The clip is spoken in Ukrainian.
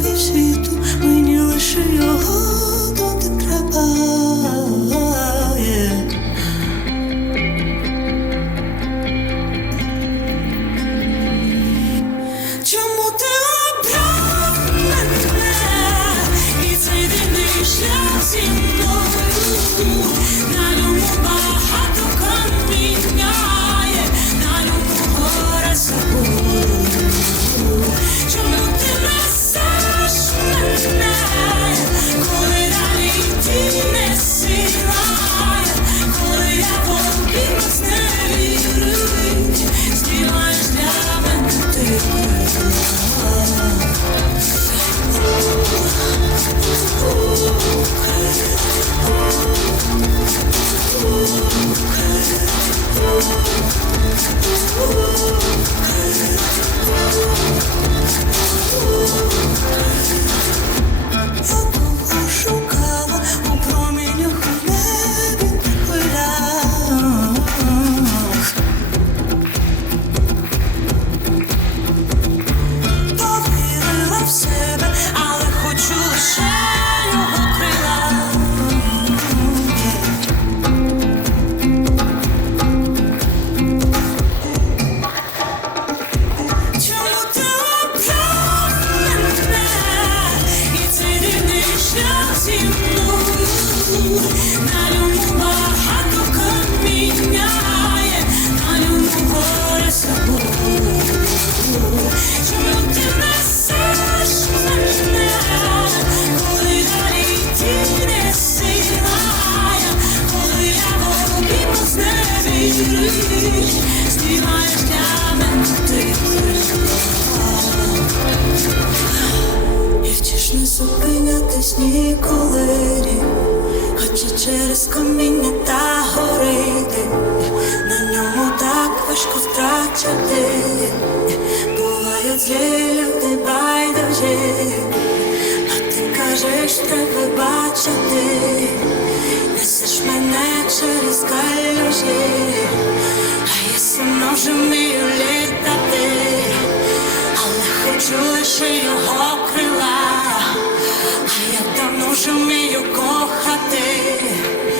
скарбів світу, мені лише його дотик треба. Чому ти обрав мене і цей дивний шлях зі мною? Я І втіш не зупинятись ніколи, хоча через каміння та горити, на ньому так важко втрачати. Бувають злі люди байдужі, а ти кажеш, треба бачити, несеш мене через калюжі, а я сама вже вмію літати, але хочу лише його крила, а я давно вже вмію Saturday.